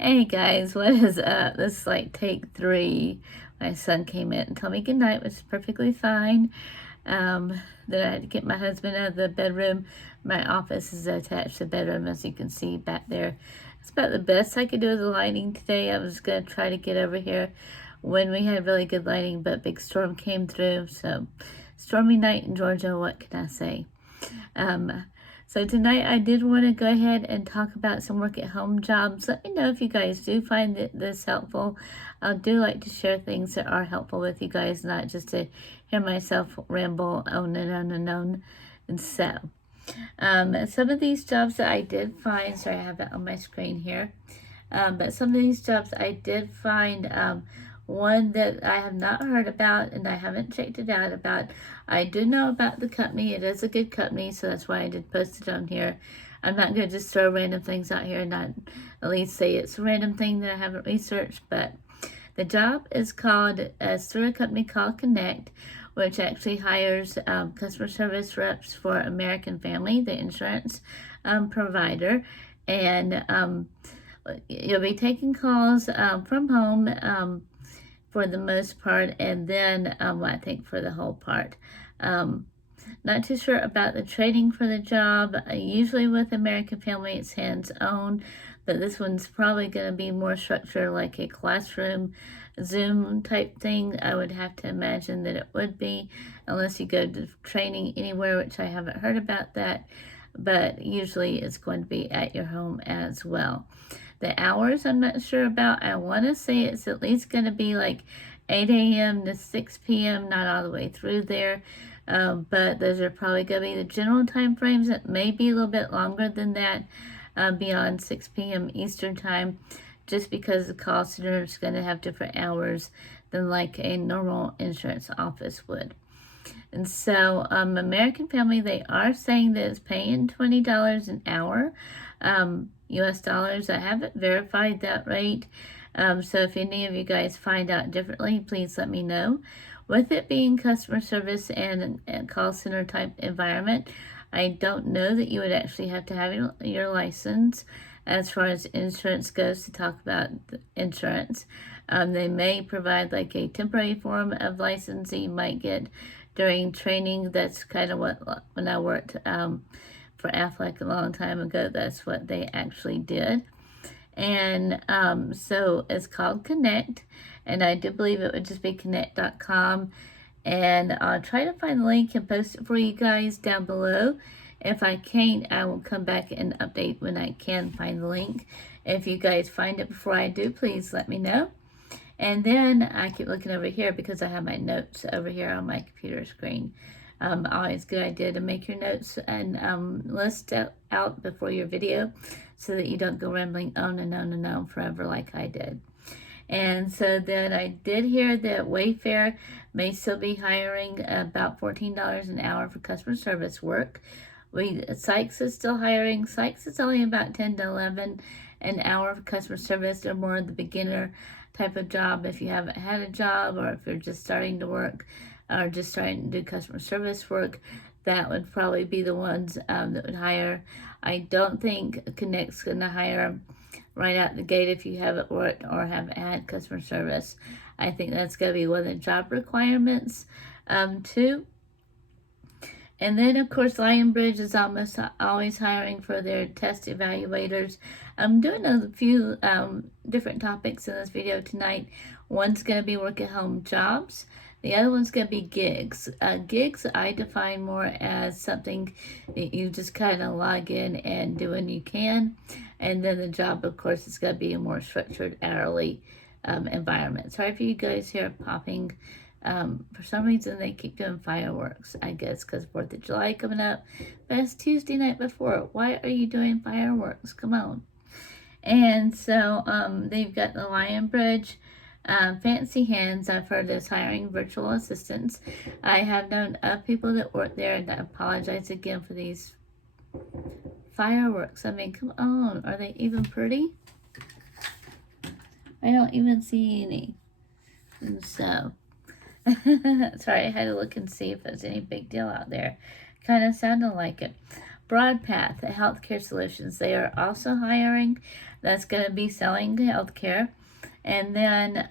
Hey guys, what is up? This is like take 3. My son came in and told me goodnight, which is perfectly fine. Then I had to get my husband out of the bedroom. My office is attached to the bedroom, as you can see back there. It's about the best I could do with the lighting today. I was going to try to get over here when we had really good lighting, but big storm came through. So, stormy night in Georgia, what can I say? So tonight I did want to go ahead and talk about some work at home jobs. Let me know if you guys do find this helpful. I do like to share things that are helpful with you guys, not just to hear myself ramble on and on and on. And so, some of these jobs that I did find, sorry I have that on my screen here, but some of these jobs I did find, one that I have not heard about and I haven't checked it out about. I do know about the company. It is a good company, so that's why I did post it on here. I'm not going to just throw random things out here and not at least say it's a random thing that I haven't researched, but the job is through a company called Connect, which actually hires customer service reps for American Family, the insurance provider, and you'll be taking calls from home for the most part, and then I think for the whole part. Not too sure about the training for the job. Usually with American Family, it's hands-on, but this one's probably going to be more structured like a classroom Zoom type thing. I would have to imagine that it would be, unless you go to training anywhere, which I haven't heard about that, but usually it's going to be at your home as well. The hours I'm not sure about. I want to say it's at least going to be like 8 a.m. to 6 p.m., not all the way through there. But those are probably going to be the general time frames. It may be a little bit longer than that, beyond 6 p.m. Eastern time, just because the call center is going to have different hours than like a normal insurance office would. And so American Family, they are saying that it's paying $20 an hour, US dollars. I haven't verified that rate. So if any of you guys find out differently, please let me know. With it being customer service and call center type environment, I don't know that you would actually have to have your license as far as insurance goes to talk about insurance. They may provide like a temporary form of license that you might get during training. That's kind of what, when I worked for Affleck a long time ago, that's what they actually did. And so it's called Connect, and I do believe it would just be connect.com. And I'll try to find the link and post it for you guys down below. If I can't, I will come back and update when I can find the link. If you guys find it before I do, please let me know. And then I keep looking over here because I have my notes over here on my computer screen. Always a good idea to make your notes and list out before your video so that you don't go rambling on and on and on forever like I did. And so then I did hear that Wayfair may still be hiring about $14 an hour for customer service work. Sykes is still hiring. Sykes is only about 10 to 11 an hour for customer service. They're more of the beginner type of job if you haven't had a job, or if you're just starting to work or just starting to do customer service work. That would probably be the ones that would hire. I don't think Connect's going to hire right out the gate if you haven't worked or haven't had customer service. I think that's going to be one of the job requirements too. And then, of course, Lionbridge is almost always hiring for their test evaluators. I'm doing a few different topics in this video tonight. One's going to be work at home jobs. The other one's going to be gigs. Gigs I define more as something that you just kind of log in and do when you can. And then the job, of course, is going to be a more structured hourly environment. Sorry for you guys here popping. For some reason, they keep doing fireworks, I guess, because 4th of July coming up. But it's Tuesday night before. Why are you doing fireworks? Come on. And so they've got the Lionbridge. Fancy Hands, I've heard, is hiring virtual assistants. I have known of people that work there, and I apologize again for these fireworks. I mean, come on. Are they even pretty? I don't even see any. And so, sorry, I had to look and see if there's any big deal out there. Kind of sounded like it. Broadpath Healthcare Solutions. They are also hiring. That's going to be selling healthcare. And then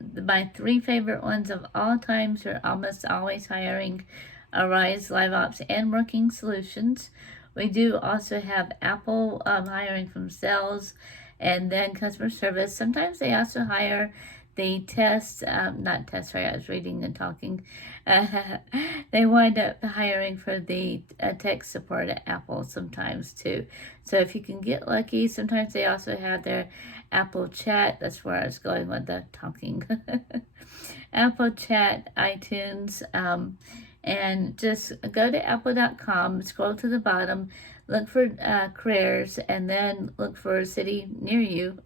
my three favorite ones of all times are almost always hiring: Arise, Live Ops, and Working Solutions. We do also have Apple hiring from sales and then customer service. Sometimes they also hire the not test, sorry, I was reading and talking. They wind up hiring for the tech support at Apple sometimes too. So if you can get lucky, sometimes they also have their Apple Chat. That's where I was going with the talking. Apple Chat, iTunes, and just go to apple.com, scroll to the bottom, look for careers, and then look for a city near you.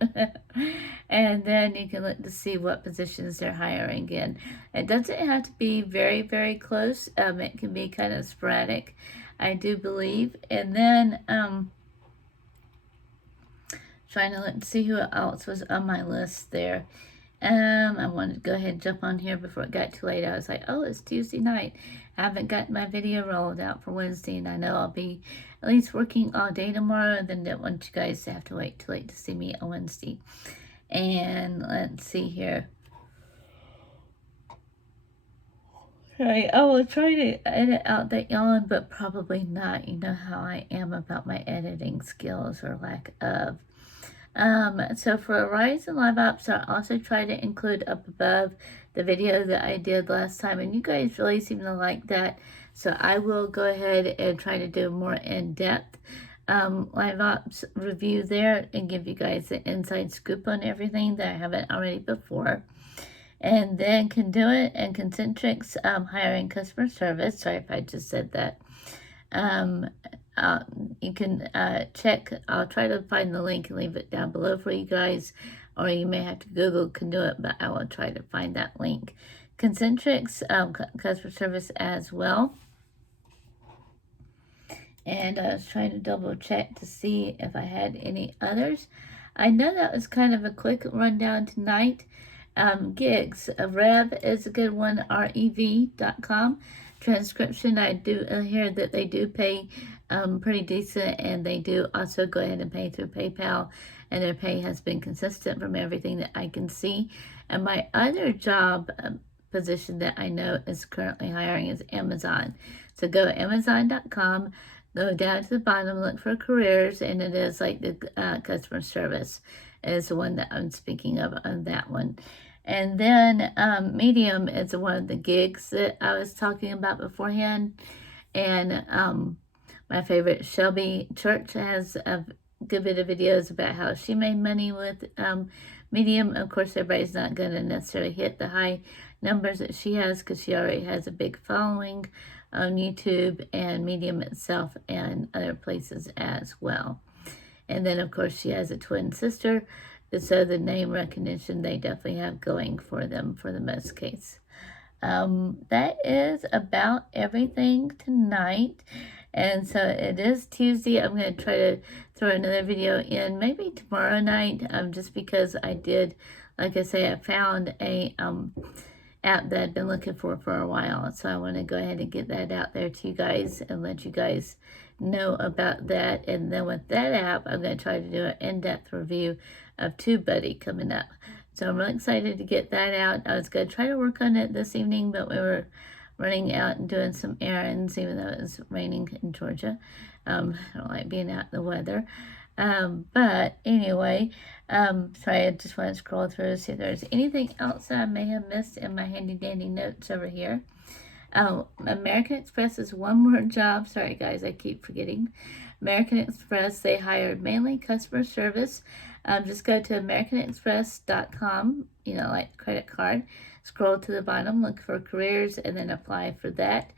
And then you can look to see what positions they're hiring in. It doesn't have to be very, very close. It can be kind of sporadic, I do believe. And then trying to look to see who else was on my list there. I wanted to go ahead and jump on here before it got too late. I was like, oh, it's Tuesday night. I haven't got my video rolled out for Wednesday, and I know I'll be at least working all day tomorrow, and then don't want you guys to have to wait too late to see me on Wednesday. And let's see here. Right, I will try to edit out that yawn, but probably not. You know how I am about my editing skills or lack of. So for Arise and Live Ops, I also try to include up above the video that I did last time, and you guys really seem to like that. So I will go ahead and try to do a more in-depth Live Ops review there and give you guys the inside scoop on everything that I haven't already before. And then Conduit and Concentrics hiring customer service. Sorry if I just said that. You can check. I'll try to find the link and leave it down below for you guys, or you may have to Google Conduit, but I will try to find that link. Concentrics customer service as well. And I was trying to double check to see if I had any others. I know that was kind of a quick rundown tonight. Gigs. Rev is a good one, rev.com. Transcription, I do hear that they do pay pretty decent, and they do also go ahead and pay through PayPal, and their pay has been consistent from everything that I can see. And my other job position that I know is currently hiring is Amazon. So go to amazon.com, go down to the bottom, look for careers, and it is like the customer service is the one that I'm speaking of on that one. And then Medium is one of the gigs that I was talking about beforehand. And my favorite, Shelby Church, has a good bit of videos about how she made money with Medium. Of course, everybody's not going to necessarily hit the high numbers that she has because she already has a big following on YouTube and Medium itself and other places as well. And then, of course, she has a twin sister. So the name recognition they definitely have going for them for the most case. That is about everything tonight. And so it is Tuesday. I'm going to try to throw another video in maybe tomorrow night, just because I did, like I say, I found a app that I've been looking for a while. So I want to go ahead and get that out there to you guys and let you guys know about that. And then with that app, I'm going to try to do an in-depth review of TubeBuddy coming up. So I'm really excited to get that out. I was going to try to work on it this evening, but we were running out and doing some errands, even though it was raining in Georgia. I don't like being out in the weather. But anyway, sorry, I just want to scroll through to see if there's anything else that I may have missed in my handy dandy notes over here. American Express is one more job. Sorry, guys, I keep forgetting. American Express, they hired mainly customer service. Just go to americanexpress.com, like credit card. Scroll to the bottom, look for careers, and then apply for that.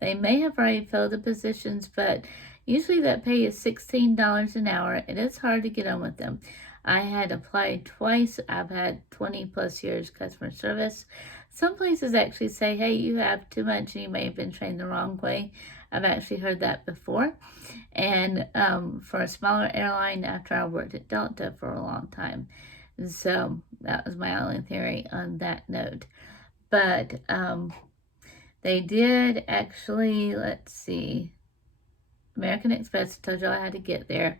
They may have already filled the positions, but usually that pay is $16 an hour. It is hard to get on with them. I had applied twice. I've had 20 plus years customer service. Some places actually say, hey, you have too much and you may have been trained the wrong way. I've actually heard that before. And for a smaller airline, after I worked at Delta for a long time. So that was my only theory on that note. But they did actually, let's see. American Express. I told y'all how to get there.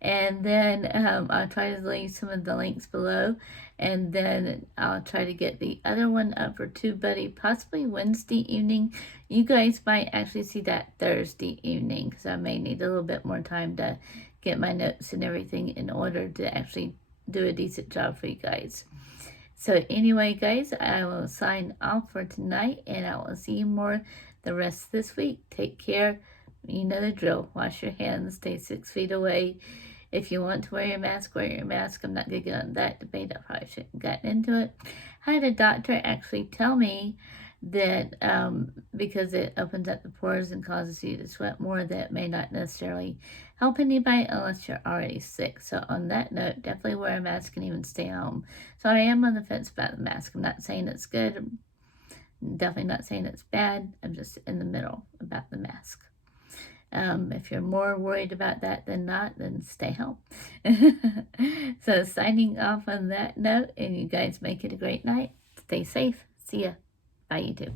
And then I'll try to leave some of the links below. And then I'll try to get the other one up for TubeBuddy, possibly Wednesday evening. You guys might actually see that Thursday evening, because I may need a little bit more time to get my notes and everything in order to actually do a decent job for you guys. So anyway, guys, I will sign off for tonight, and I will see you more the rest of this week. Take care. You know the drill. Wash your hands. Stay 6 feet away. If you want to wear your mask, wear your mask. I'm not going to get on that debate. I probably shouldn't have gotten into it. I had a doctor actually tell me that because it opens up the pores and causes you to sweat more, that may not necessarily help anybody unless you're already sick. So on that note, definitely wear a mask and even stay home. So I am on the fence about the mask. I'm not saying it's good. I'm definitely not saying it's bad. I'm just in the middle about the mask. If you're more worried about that than not, then stay home. So signing off on that note, and you guys make it a great night. Stay safe. See ya. Bye, YouTube.